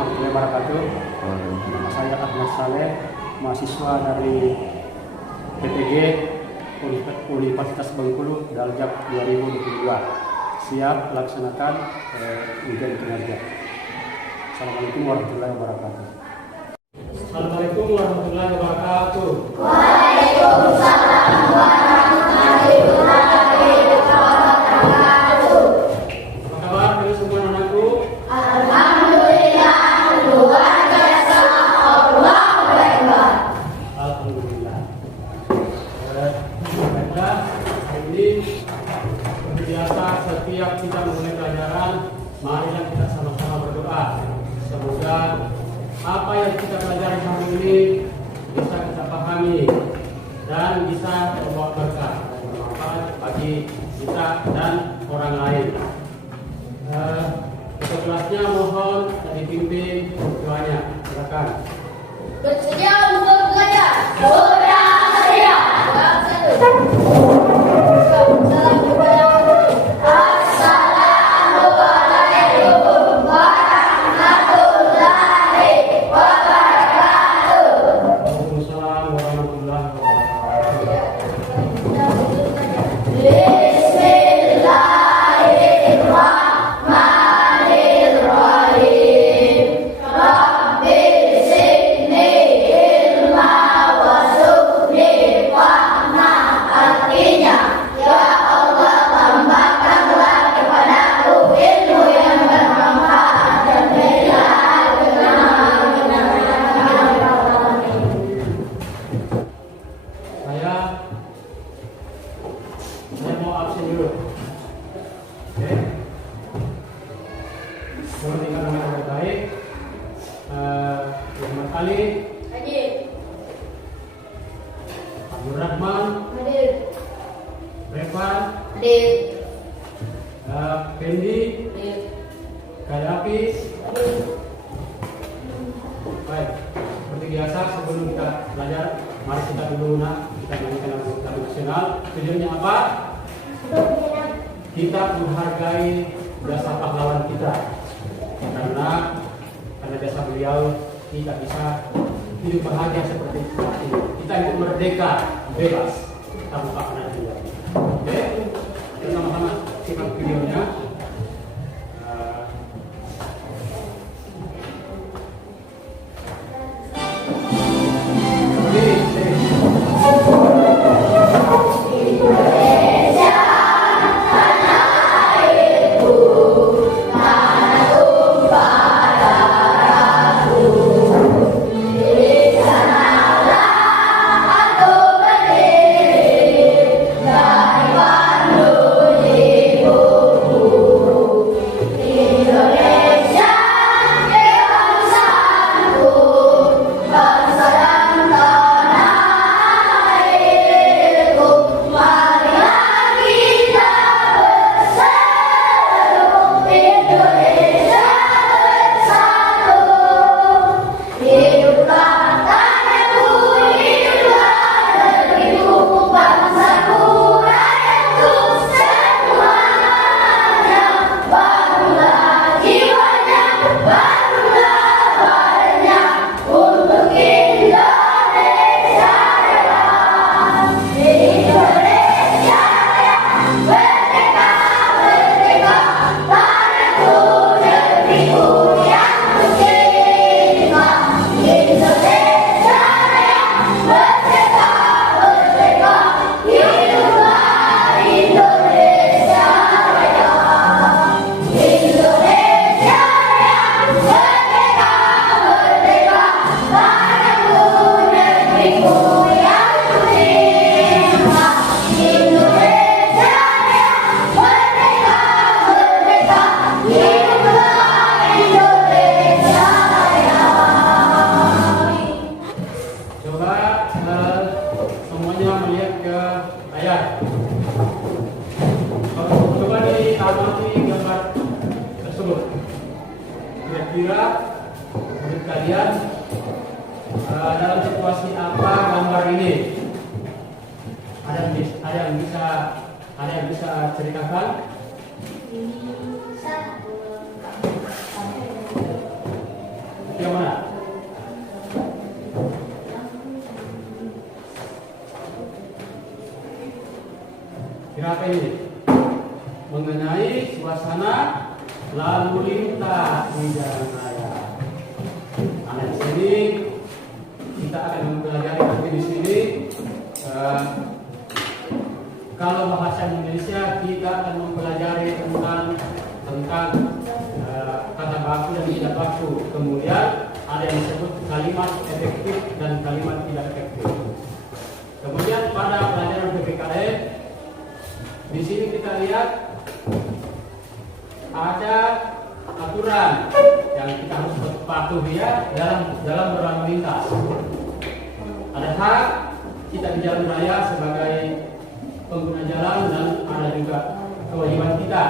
warahmatullahi wabarakatuh. Nama saya Ahmad Saleh, mahasiswa dari PTG Universitas Bengkulu Daljak 2022. Siap melaksanakan ujian kinerja. Assalamualaikum warahmatullahi wabarakatuh. Assalamualaikum warahmatullahi wabarakatuh. Waalaikumsalam warahmatullahi wabarakatuh. Apa kabar kalian semua anakku? Alhamdulillah, luar biasa. Allahu Akbar. Alhamdulillah. Baiklah, hari ini seperti biasa setiap kita mulai pelajaran, marilah kita sama-sama berdoa. Semoga apa yang kita pelajari hari ini bisa kita pahami dan bisa membawa berkah dan bermanfaat bagi kita dan orang lain. Untuk kelasnya mohon dipimpin doanya. Silakan. Bersedia untuk belajar. Sudah siap. Bab 1. Salam kepada Assalamualaikum warahmatullahi wabarakatuh. Waalaikumsalam warahmatullahi wabarakatuh. Bismillahirrahmanirrahim. Rabbi zidni ilma warzuqni fahma. Artinya, ya Allah, tambahkanlah kepadaku ilmu yang bermanfaat dan berilah Saya mau absen dulu. Oke. Perhatikan dengan baik. Pertama kali Hadir. Abdul Rahman, Hadir. Revan, Hadir. Pendi, Hadir. Kadapis. Hadir. Baik, seperti biasa sebelum kita belajar, mari kita dulu kita nyanyikan lagu nasional. Tujuannya apa? Kita menghargai jasa pahlawan kita, karena jasa beliau kita bisa hidup bahagia seperti ini. Kita hidup merdeka, bebas tanpa anak juga. Oke, kita sama-sama simak videonya. Semuanya melihat ke layar. Coba diamati gambar tersebut. Kira-kira menurut kalian dalam situasi apa gambar ini? Ada yang bisa ceritakan? apa ini? Mengenai suasana lalu lintas di jalan raya. Nah, di sini kita akan mempelajari nanti di sini kalau bahasa Indonesia kita akan mempelajari tentang kata baku dan tidak baku. Kemudian ada yang disebut kalimat efektif dan kalimat tidak efektif. Kemudian pada pelajaran PPKN di sini kita lihat ada aturan yang kita harus patuhi ya dalam berlalu lintas. Ada hak kita di jalan raya sebagai pengguna jalan dan ada juga kewajiban kita.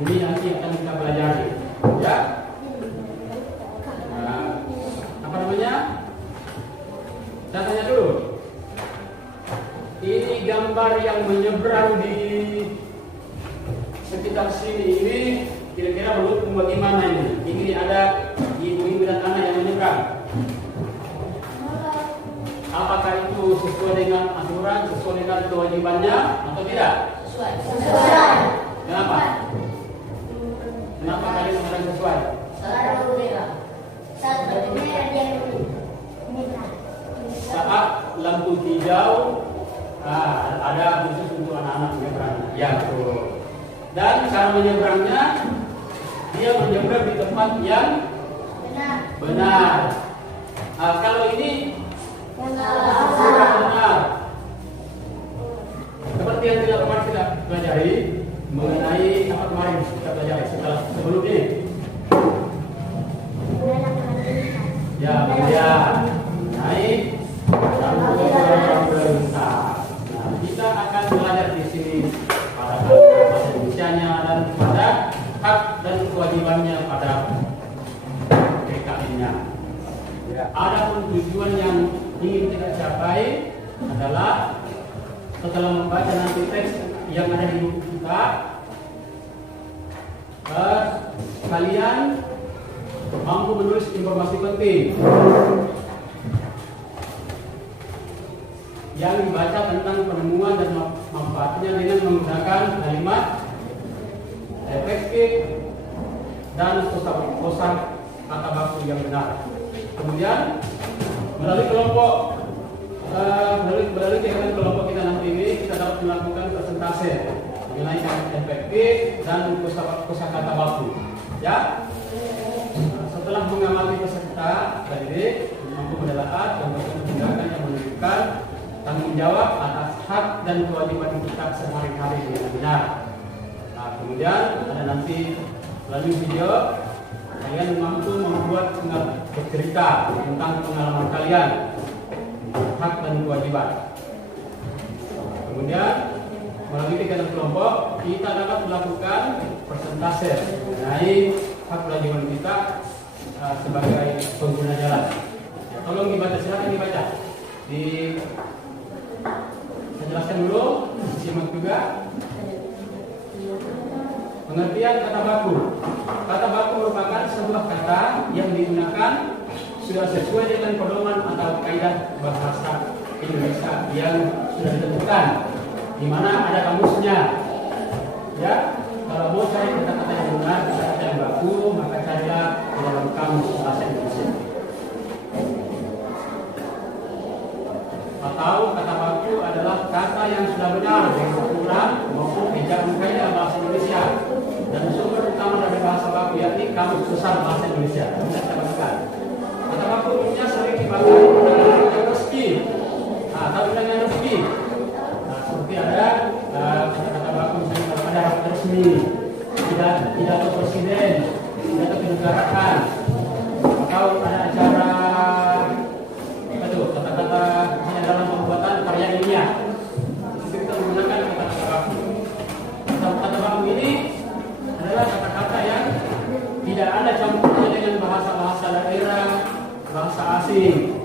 Ini nanti akan kita pelajari. Ya. Nah, apa namanya? Saya tanya dulu. Ini gambar yang menyeberang di sekitar sini ini kira-kira menurut bagaimana ini? Ini ada ibu-ibu dan anak yang menyeberang. Apakah itu sesuai dengan aturan, sesuai dengan kewajibannya atau tidak? Sesuai. Kenapa? Kenapa kalian mengatakan sesuai? Saat lampu hijau ada khusus untuk anak-anak menyeberang. Ya, betul. Dan cara menyeberangnya dia menyeberang di tempat yang benar. Kalau ini benar. Seperti yang tidak kemarin kita pelajari mengenai apa kemarin kita pelajari setelah sebelum ini. Ya, naik lalu berlintas. Nah, kita akan belajar di sini pada bahasa Indonesianya dan pada hak dan kewajibannya pada PKN-nya. Ya, ada tujuan yang ingin kita capai adalah setelah membaca nanti teks yang ada di buku kita, kalian mampu menulis informasi penting yang dibaca tentang penemuan dan manfaatnya dengan menggunakan kalimat efektif dan kosa kata baku yang benar. Kemudian melalui kegiatan kelompok kita nanti ini kita dapat melakukan presentase mengenai efektif dan kosakata baku. Ya. Setelah mengamati peserta tadi mampu menelaah dan tindakan yang menunjukkan tanggung jawab atas hak dan kewajiban kita sehari-hari dengan benar. Nah, kemudian ada nanti melalui video kalian mampu membuat bercerita tentang pengalaman kalian, hak dan kewajiban. Kemudian melalui kegiatan kelompok kita dapat melakukan persentase mengenai hak kewajiban kita sebagai pengguna jalan. Ya, tolong dibaca, silakan dibaca. Saya jelaskan dulu, simak juga. Pengertian kata baku. Kata baku merupakan sebuah kata yang digunakan sudah sesuai dengan pedoman atau kaidah bahasa Indonesia yang sudah ditentukan, di mana ada kamusnya. Ya, kalau mau cari kata-kata yang benar, kata-kata yang baku, maka carilah di dalam kamus bahasa Indonesia. Atau kata baku adalah kata yang sudah benar dengan aturan maupun ejaan kaidah bahasa Indonesia dan sumber utama dari bahasa baku yakni Kamus Besar Bahasa Indonesia. Kita bacakan. Kata baku umumnya sering dipakai dengan rezeki. Atau dengan rezeki. Nah, seperti ada kata-kata baku misalnya kalau ada rapat resmi, pidato presiden, pidato kenegaraan, atau ada acara kata-kata hanya dalam pembuatan karya ilmiah. Jadi kita menggunakan kata-kata baku. Kata baku ini adalah kata-kata yang tidak ada campurnya dengan bahasa-bahasa daerah, bahasa asing.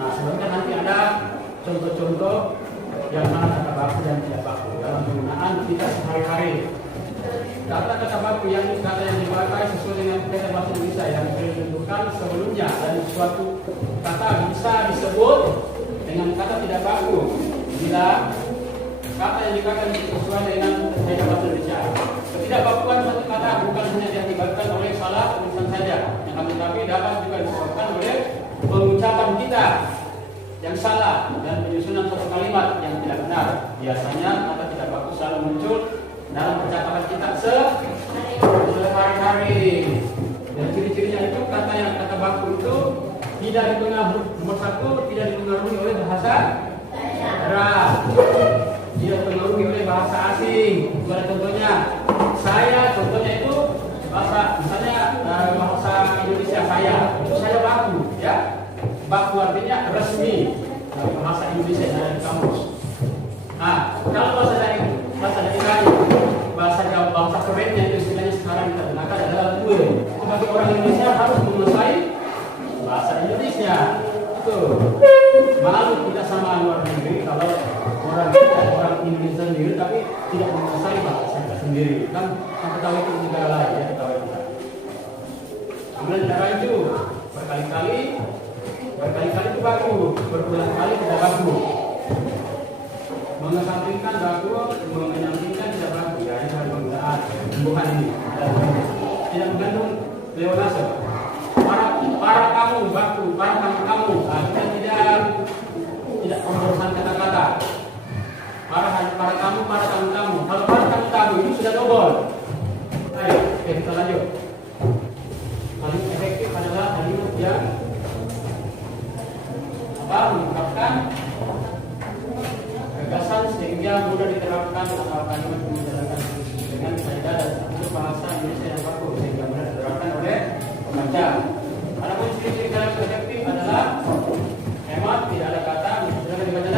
Nah, sebenarnya nanti ada contoh-contoh yang mana kata baku dan tidak baku dalam penggunaan kita sehari-hari. Kata-kata baku yang kata yang dipakai sesuai dengan kaidah bahasa Indonesia yang ditentukan sebelumnya, dan suatu kata bisa disebut dengan kata tidak baku bila kata yang digunakan sesuai dengan bahasa Indonesia. Ketidakbakuan suatu kata bukan hanya diakibatkan oleh salah tulisan saja, yang tetapi dapat juga disebabkan oleh pengucapan kita yang salah dan penyusunan suatu kalimat yang tidak benar. Biasanya kata tidak baku selalu muncul dalam percakapan kita sehari-hari. Dan ciri-cirinya itu kata baku itu tidak dipengaruhi, nomor satu, tidak dipengaruhi oleh bahasa daerah, tidak dipengaruhi oleh bahasa asing. Sebagai contohnya, contohnya itu bahasa, misalnya bahasa Indonesia itu saya baku, ya. Baku artinya resmi bahasa Indonesia dari kamus. Nah, kalau bahasa daerah bahasa Jawa, bahasa kerennya itu istilahnya sekarang kita gunakan adalah gue. Sebagai orang Indonesia harus menguasai bahasa Indonesia. Itu malu kita sama luar negeri kalau orang Indonesia sendiri tapi tidak menguasai bahasa kita sendiri. Kan ketahui itu negara lain ya, ketahui kita. Kemudian tidak lanjut berkali-kali itu baku, berulang kali tidak baku. Mengesampingkan baku, menyampingkan tidak baku. Ya, ini adalah penggunaan tumbuhan ini. Tidak mengandung leonase. Para kamu baku, para kamu. Kita tidak urusan kata-kata. Para kamu. Kalau para kamu ini sudah double. Ayo, kita lanjut. Paling efektif adalah kalimat yang mengungkapkan gagasan sehingga mudah diterapkan atau kalimat menjalankan dengan kaidah dan struktur bahasa Indonesia yang baku sehingga mudah diterapkan oleh pembaca. Adapun ciri-ciri kalimat efektif adalah hemat, tidak ada kata. Silakan dibaca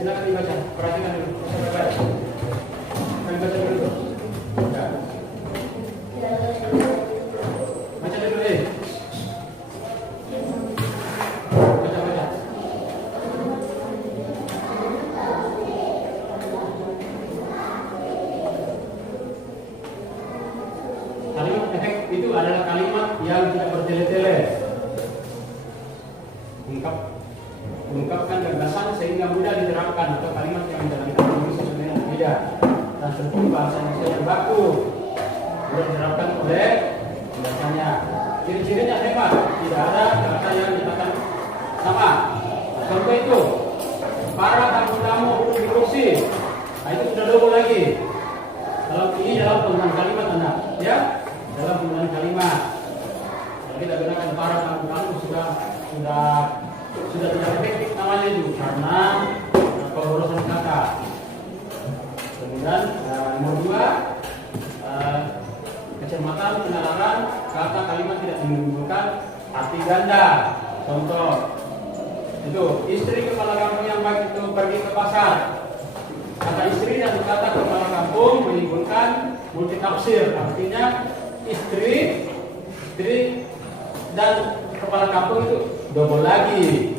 silakan dibaca. Perhatikan dulu. Baca dulu. Ya. Baca dulu itu adalah kalimat yang tidak bertele-tele. Mengungkapkan gagasan sehingga mudah diterapkan atau kalimat yang kita tulis sesuai dengan kaidah dan struktur bahasa Indonesia yang baku mudah diterapkan oleh pembacanya. Ciri-cirinya hemat, tidak ada kata yang dikatakan sama. Contoh itu, para tamu-tamu di kursi. Nah, itu sudah double lagi. Dalam penggunaan kalimat anak, ya. Dalam penggunaan kalimat kita gunakan para tamu sudah tidak efektif namanya itu karena pemborosan kata. Kemudian nomor 2, kecermatan penalaran kata kalimat tidak menimbulkan arti ganda. Contoh itu istri kepala kampung yang baik itu pergi ke pasar. Kata istri dan kata kepala kampung menimbulkan multitafsir, artinya istri dan kepala kampung itu double lagi.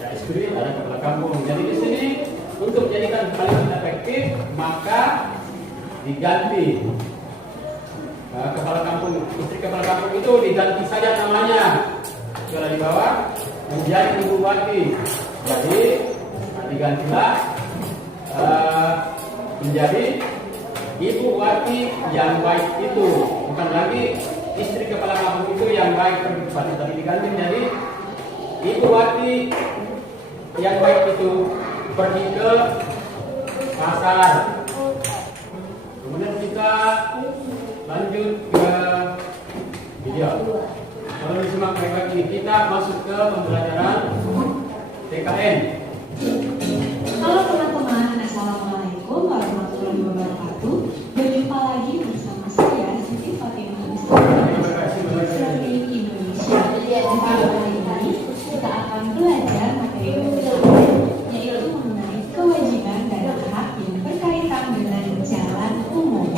Ya, istri ada kepala kampung. Jadi di sini untuk menjadikan kalimat efektif maka diganti kepala kampung, istri kepala kampung itu diganti saja namanya. Kalau di bawah menjadi ibu bupati. Jadi digantilah menjadi ibu bupati yang baik itu, bukan lagi istri kepala kampung itu yang baik bupati, tapi diganti menjadi ibu bupati yang baik itu pergi ke pasar. Kemudian kita lanjut ke video. Kalau disimak baik-baik ini, kita masuk ke pembelajaran TKN. Halo teman-teman, assalamualaikum warahmatullahi wabarakatuh. Berjumpa lagi bersama saya Siti Fatimah dari Indonesia. Pada hari ini kita akan belajar materi pertama, yaitu mengenai kewajiban dan hak yang berkaitan dengan jalan umum.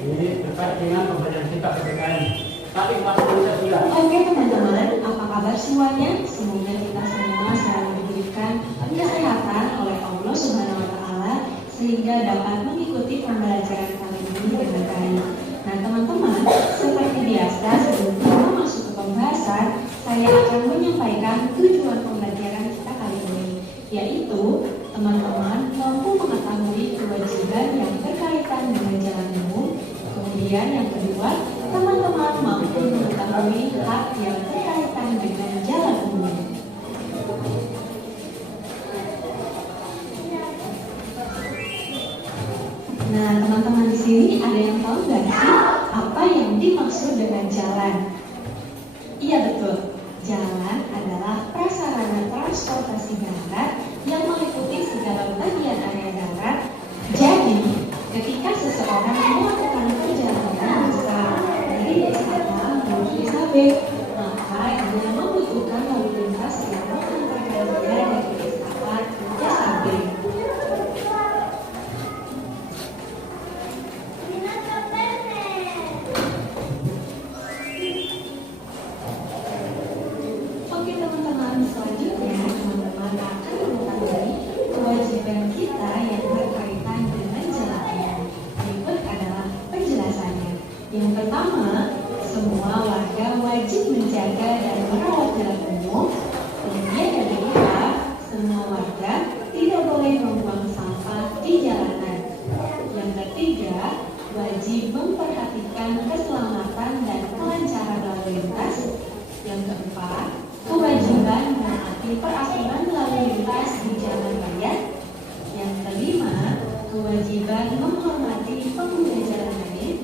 Ini terkait dengan pembelajaran kita TKN. Tapi masuk Indonesia sudah. Oke teman-teman, apa kabar semuanya? Semoga kita semua selalu diberikan kesehatan oleh Allah Subhanahu wa Ta'ala sehingga dapat mengikuti pembelajaran kali ini dengan baik. Nah teman-teman, seperti biasa sebelum kita masuk ke pembahasan, saya akan menyampaikan tujuan pembelajaran kita kali ini, yaitu Teman-teman mampu mengetahui kewajiban yang berkaitan dengan jalan umum. Kemudian yang kedua, teman-teman mampu mengetahui hak yang berkaitan dengan jalan umum. Nah, teman-teman di sini ada yang tahu nggak sih apa yang dimaksud dengan jalan? Iya betul, jalan adalah prasarana transportasi darat yang meliputi segala bagian area darat. Jadi, ketika seseorang melakukan perjalanan misal dari desa A menuju desa B, maka dia membutuhkan lalu lintas yang mengantarkan dia dari desa A ke desa B. Oke teman-teman, selanjutnya teman-teman akan mengetahui kewajiban kita yang berkaitan dengan jalan umum. Berikut adalah penjelasannya. Yang pertama, semua warga wajib menjaga dan merawat jalan umum. Kemudian yang kedua, semua warga tidak boleh membuang sampah di jalanan. Yang ketiga, wajib memperhatikan keselamatan dan kelancaran lalu lintas. Yang keempat, kewajiban menaati peraturan lalu lintas di jalan raya. Yang kelima, kewajiban menghormati pengguna jalan lain.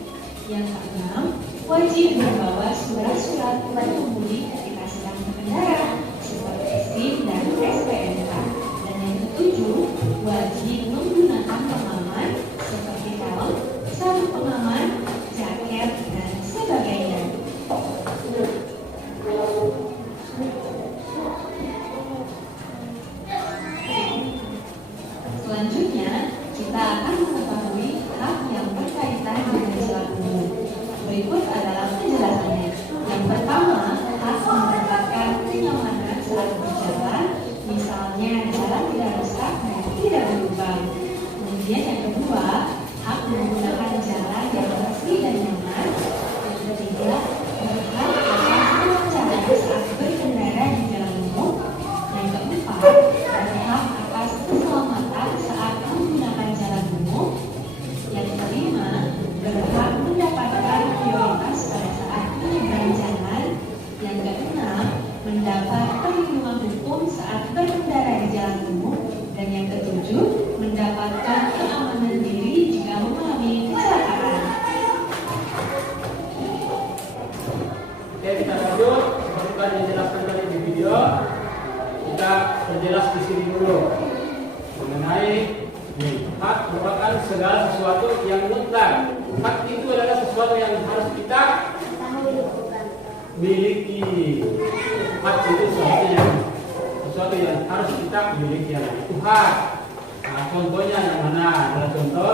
Yang keenam, wajib membawa surat-surat pengemudi ketika sedang berkendara seperti SIM dan SPNK. Dan yang ketujuh, wajib menggunakan pengaman seperti helm, sabuk pengaman, jaket, dan sebagainya. Selanjutnya, kita akan mengetahui hak yang berkaitan dengan jalan umum. Berikut adalah penjelasannya. Yang pertama, hak mendapatkan kenyamanan saat berjalan, misalnya jalan tidak rusak dan tidak berlubang. Kemudian yang kedua, hak menggunakan jalan yang bersih dan nyaman. Yang ketiga, berhak atas kelancaran saat berkendara di jalan umum. Yang keempat, berhak atas keselamatan saat menggunakan jalan umum. Yang kelima, berhak mendapatkan prioritas pada saat menyeberang jalan. Yang keenam, mendapat perlindungan hukum saat berkendara di jalan umum. Dan yang ketujuh, mendapatkan keamanan diri jika mengalami kecelakaan. Oke, kita lanjut. Seperti yang dijelaskan tadi di video, kita perjelas di sini dulu mengenai hak merupakan segala sesuatu yang mutlak. Hak itu adalah sesuatu yang harus kita miliki. Hak itu sesuatu yang harus kita miliki. Itu hak. Nah, contohnya yang mana? Adalah contoh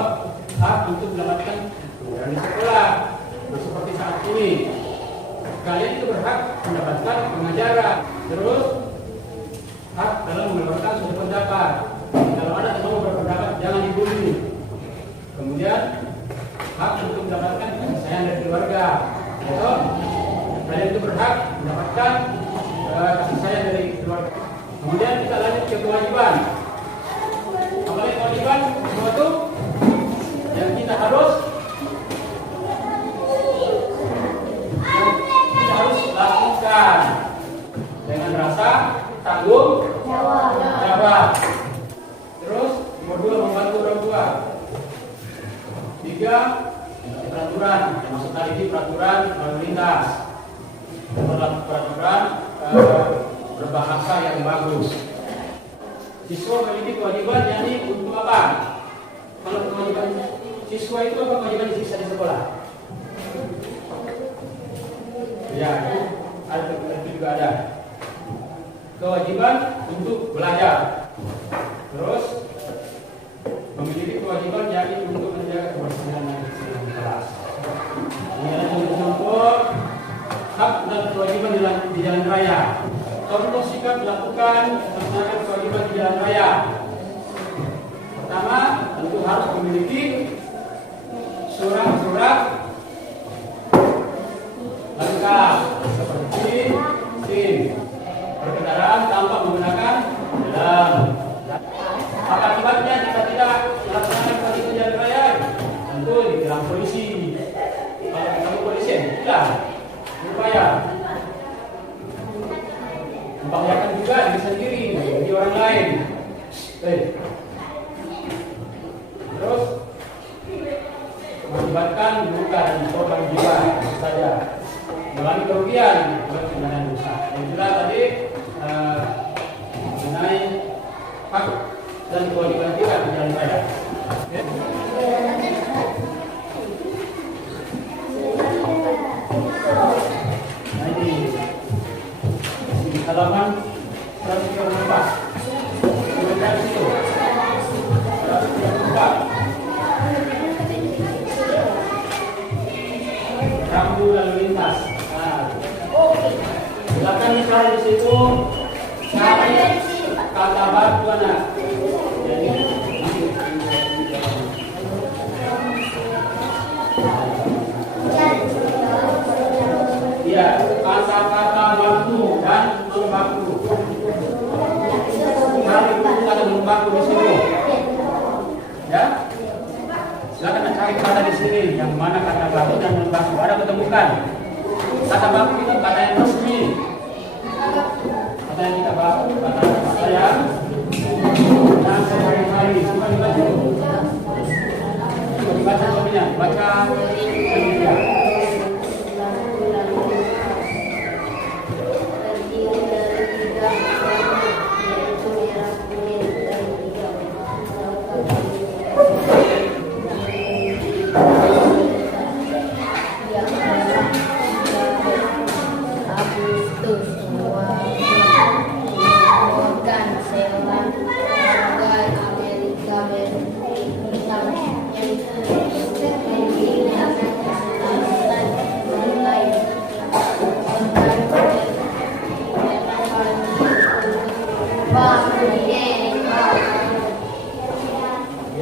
hak untuk mendapatkan pelajaran di sekolah. Nah, seperti saat ini, kalian itu berhak mendapatkan pengajaran. Terus hak dalam mendapatkan suatu pendapat. Kalau ada yang mau berpendapat, jangan dibully. Kemudian hak untuk mendapatkan kasih sayang dari keluarga. Atau kalian itu berhak mendapatkan kasih sayang dari keluarga. Kemudian kita lanjut ke kewajiban. Apalagi kewajiban sesuatu yang kita harus lakukan dengan rasa tanggung jawab. Terus nomor 2, membantu orang tua. 3, peraturan, termasuk tadi ini peraturan lalu lintas. Peraturan berbahasa yang bagus. Siswa memiliki kewajiban yakni untuk apa? Kalau kewajiban siswa itu apa kewajiban siswa di sekolah? Ya, itu juga ada. Kewajiban untuk belajar. Terus memiliki kewajiban yakni untuk menjaga kebersihan dan kebersihan kelas. Ini adalah contoh hak dan kewajiban di jalan raya. Contoh sikap dilakukan melaksanakan kewajiban di jalan raya. Pertama, tentu harus memiliki surat-surat lengkap seperti SIM, berkendaraan tanpa menggunakan helm. Apakah Supaya membahayakan juga diri sendiri bagi orang lain. Terus mengakibatkan luka dan korban jiwa saja, mengalami kerugian oleh tindakan dosa. Yang jelas tadi mengenai hak dan kewajiban kita di jalan raya. Nah ini di halaman 134. Kemudian situ 134. Rambu lalu lintas. Nah, silakan misalnya di situ cari kata batu anak. Ya, kata-kata baku dan non baku. Cari kata non baku di sini. Ya. Silakan cari kata di sini yang mana kata baku dan non baku. Ada ketemukan. Kata baku itu kata yang resmi. Kata yang kita baku, kata yang sehari-hari cuma dibaca. Dibaca suaminya, baca dia.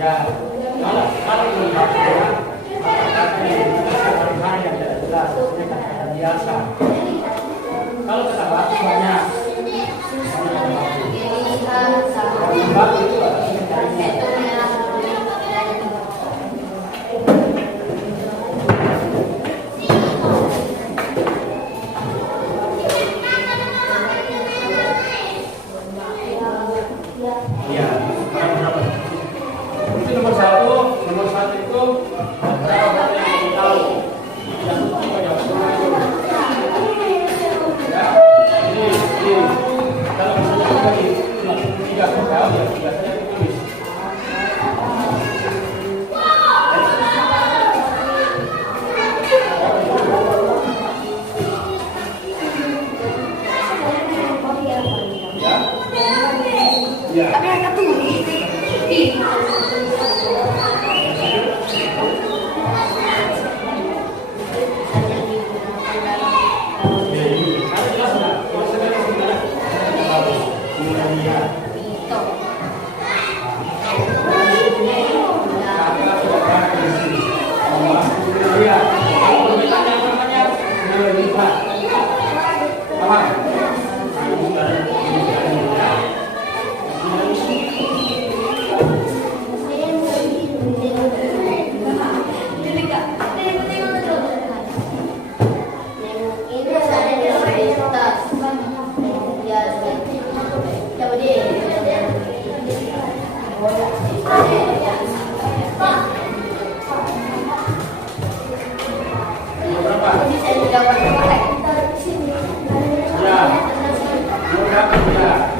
Ya, kalau belum baca, kata-kata yang sehari-hari yang tidak jelas, itu kata-kata biasa. Kalau kata baku banyak, baku itu nomor satu itu berapa yang kita tahu yang banyak ya ini kalau misalnya tadi 3 tahu ya biasanya tulis ya ada ketulis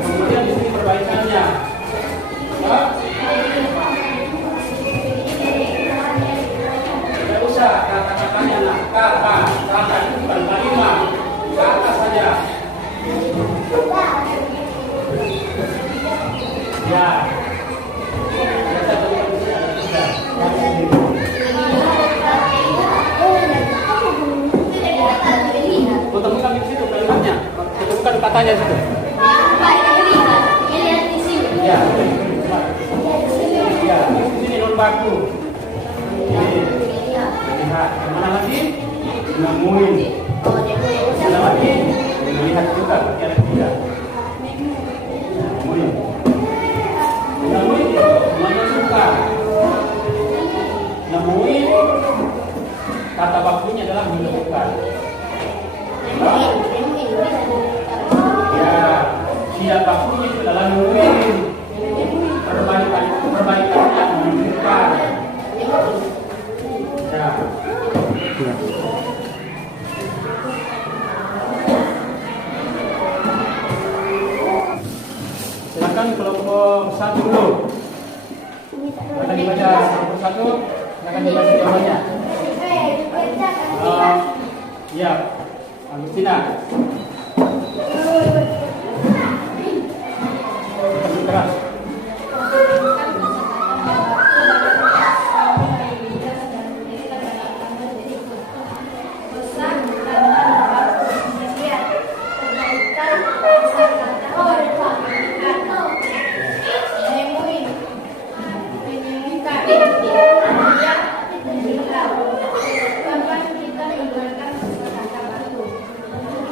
kemudian di sini perbaikannya. Tidak usah kata-katanya kata itu bukan kalimat, kata saja. Ya. Temukan di situ kalimatnya, temukan katanya situ. Ya, ya, ini non baku. Lihat, mana lagi? Nemuin. Mana lagi? Melihat juga, kira kira. Nemuin. Nemuin itu semuanya suka. Nemuin kata bakunya adalah menemukan. bakunya sudah lalu perbaikan yang menunjukkan. Ya. Ya. Silakan kelompok 1 dulu. Silakan dibaca kelompok 1. Silakan dibaca jawabannya. Ya, Agustina. Keras.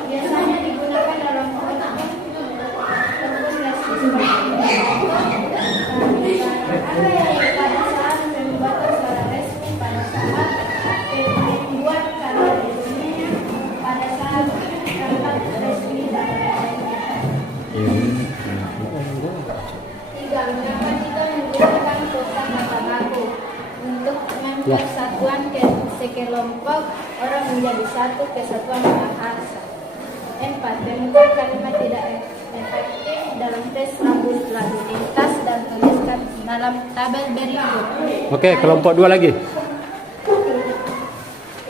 Biasanya digunakan dalam pada saat pembuatan secara resmi, pada saat membuat karya resminya, pada saat rapat resmi dan lain-lain. 3. Mengapa kita menggunakan kosakata baku untuk mempersatuan sekelompok orang menjadi satu kesatuan bahasa. 4. Temukan kalimat tidak efektif dalam tes rambut lalu lintas dan tuliskan dalam tabel berikut. Oke, kelompok 2 lagi.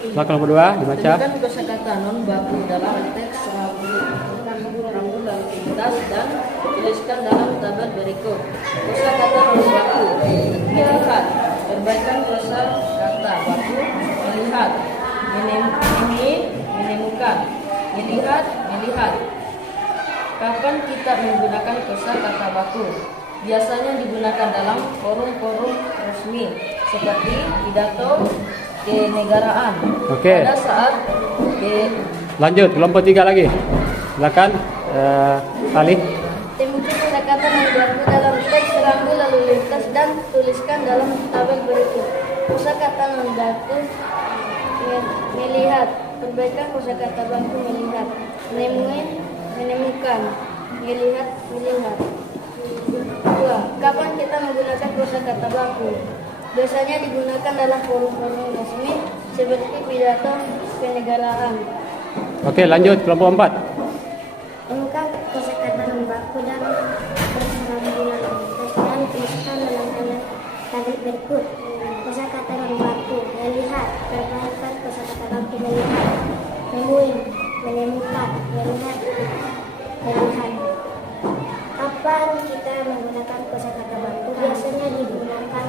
Setelah kelompok 2 dibaca. Temukan kosakata non baku dalam teks rambut lalu lintas dan tuliskan dalam tabel berikut. Kosakata non baku. Melihat. Perbaikan kosakata baku. Melihat. Menemukan. Melihat. Kapan kita menggunakan kosakata baku? Biasanya digunakan dalam forum-forum resmi seperti pidato kenegaraan. Oke. Pada saat Lanjut kelompok 3 lagi. Silakan Ali. Temukan kosakata non baku dalam teks rambut lalu lintas dan tuliskan dalam tabel berikut. Kosakata non baku melihat. Perbaikan kosakata baku melihat. Menemukan. Melihat. 2. Kapan kita menggunakan kosakata baku? Biasanya digunakan dalam forum-forum resmi seperti pidato kenegaraan. Oke, lanjut kelompok 4. Temukan kosakata non baku dan persambulan dan tuliskan dalam tabel berikut. Kosakata non baku melihat. Perbaikan kosakata baku melihat. Menemukan. Melihat. Kapan kita menggunakan kosakata baku? Biasanya digunakan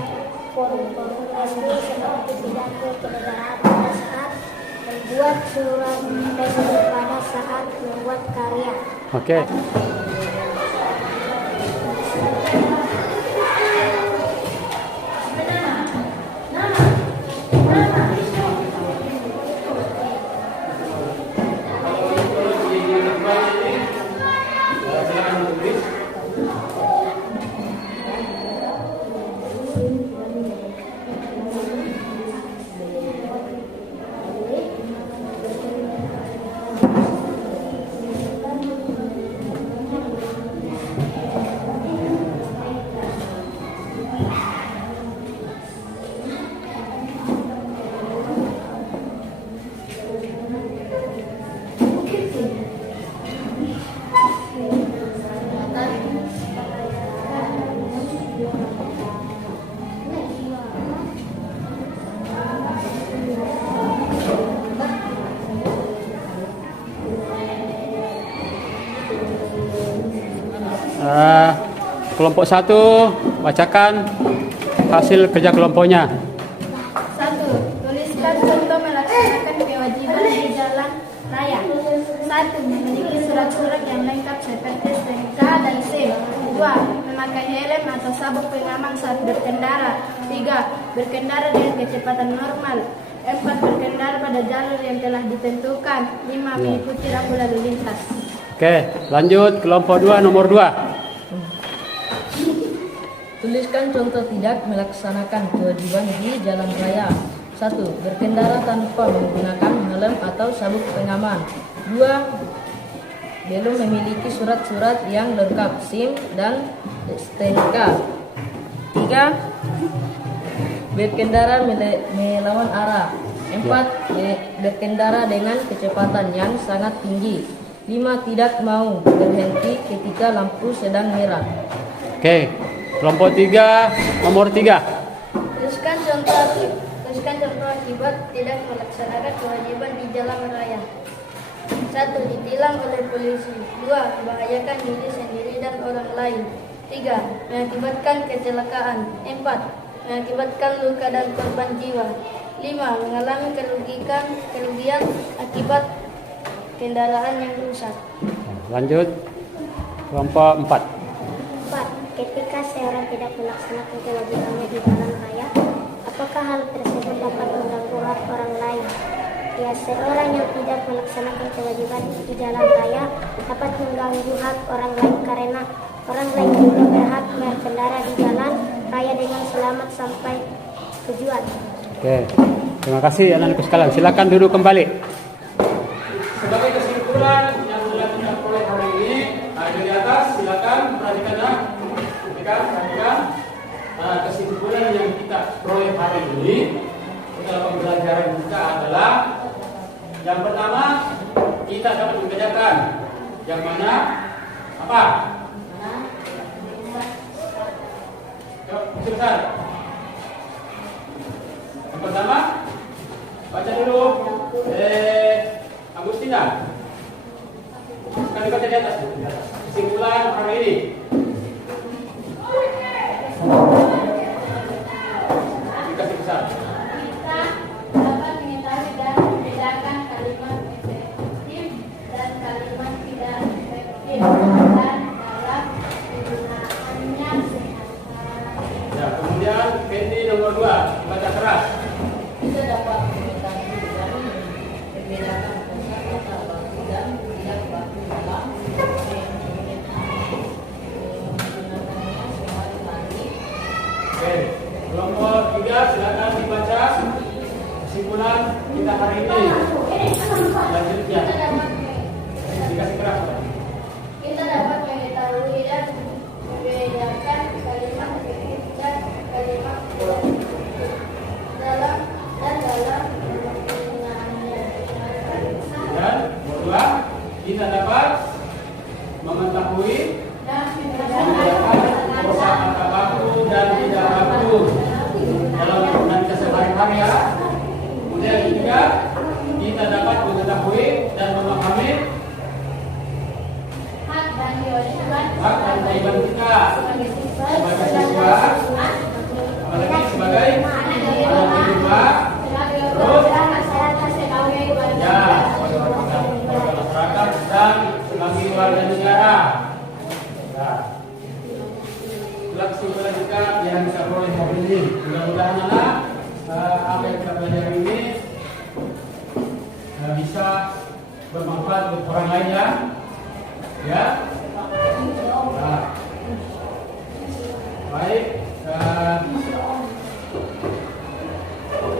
forum-forum resmi seperti pidato kenegaraan pada saat membuat surat resmi, pada saat membuat karya. Oke. Kelompok 1, bacakan hasil kerja kelompoknya. 1. Tuliskan contoh melaksanakan kewajiban di jalan raya. 1. Memiliki surat-surat yang lengkap seperti STNK dan SIM. 2. Memakai helm atau sabuk pengaman saat berkendara. 3. Berkendara dengan kecepatan normal. 4. Berkendara pada jalur yang telah ditentukan. 5. Mengikuti rambu lalu lintas. Oke, lanjut kelompok 2 nomor 2. tuliskan contoh tidak melaksanakan kewajiban di jalan raya. 1. Berkendara tanpa menggunakan helm atau sabuk pengaman. 2. belum memiliki surat-surat yang lengkap SIM dan STNK. 3. Berkendara melawan arah. 4. Berkendara dengan kecepatan yang sangat tinggi. 5. Tidak mau berhenti ketika lampu sedang merah. Oke, kelompok 3, nomor 3. Tuliskan contoh akibat tidak melaksanakan kewajiban di jalan raya. 1. Ditilang oleh polisi. 2. Membahayakan diri sendiri dan orang lain. 3. Mengakibatkan kecelakaan. 4. Mengakibatkan luka dan korban jiwa. 5. Mengalami kerugian akibat kendaraan yang rusak. Lanjut, kelompok 4. 4. Ketika seorang tidak melaksanakan kewajibannya di jalan raya, apakah hal tersebut dapat mengganggu hak orang lain? Ya, seorang yang tidak melaksanakan kewajiban di jalan raya dapat mengganggu hak orang lain karena orang lain juga berhak berkendara di jalan raya dengan selamat sampai tujuan. Oke, terima kasih anak-anakku sekalian. Silakan duduk kembali. Sebagai kesimpulan yang sudah kita peroleh hari ini, ada di atas, silakan perhatikan ya. Perhatikan. Kesimpulan yang kita peroleh hari ini dalam pembelajaran kita adalah yang pertama, kita dapat membedakan yang mana apa? Besar. Yang pertama, baca dulu. Agustina. Sekali baca di atas. Kesimpulan hari ini. Dikasih besar. Kita dapat mengetahui dan membedakan kalimat efektif dan kalimat tidak efektif dan dalam penggunaannya sehat. Ya, kemudian Fendi nomor 2, baca keras. Kita dapat mengetahui dan membedakan kosakata baku dan tidak baku dalam menggunakannya sehari-hari. Oke, kelompok 3 silakan dibaca kesimpulan kita hari ini. Selanjutnya dikasih keras. Kita dapat mengetahui dan membedakan kalimat efektif dan kalimat tidak efektif dalam penggunaannya. Dan kedua, kita dapat mengetahui Dan membedakan kosakata baku dan tidak baku dalam penggunaan kesehari-hari ya. Kemudian ketiga, kita dapat mengetahui dan memahami hak dan kewajiban kita sebagai siswa, apalagi sebagai anak di rumah, terus ya sebagai masyarakat dan sebagai warga negara. Ya. Itulah kesimpulan kita yang kita peroleh hari ini. Mudah-mudahan apa yang kita pelajari ini bisa bermanfaat untuk orang lain ya. Ya. Nah. Baik.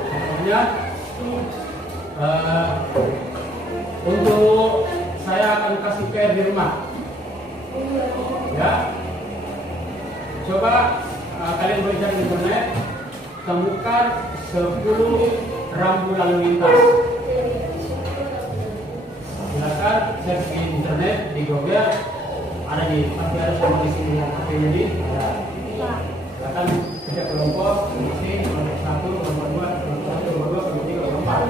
Selanjutnya untuk saya akan kasih PR di rumah. Ya. Coba kalian belajar di internet, temukan 10 rambu lalu lintas. Silakan search di internet, di Google, ada pasti ada sama di sini yang pakainya di. Ya. Silakan kerja kelompok, isi kelompok 1, kelompok 2, kelompok 1, kelompok 2, kelompok 3, kelompok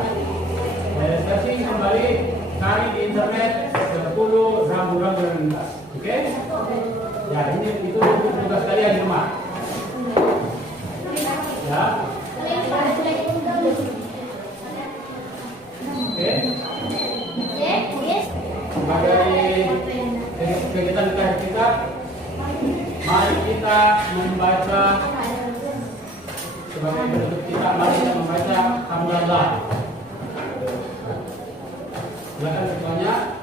4. Searching kembali, cari di internet 10 rambu-rambu lalu lintas. Oke? Ya, itu tugas kalian di rumah. Ya. Oke. Sebagai kegiatan kita, mari kita membaca sebagai bentuk kita, mari kita membaca hamdalah. Silakan semuanya.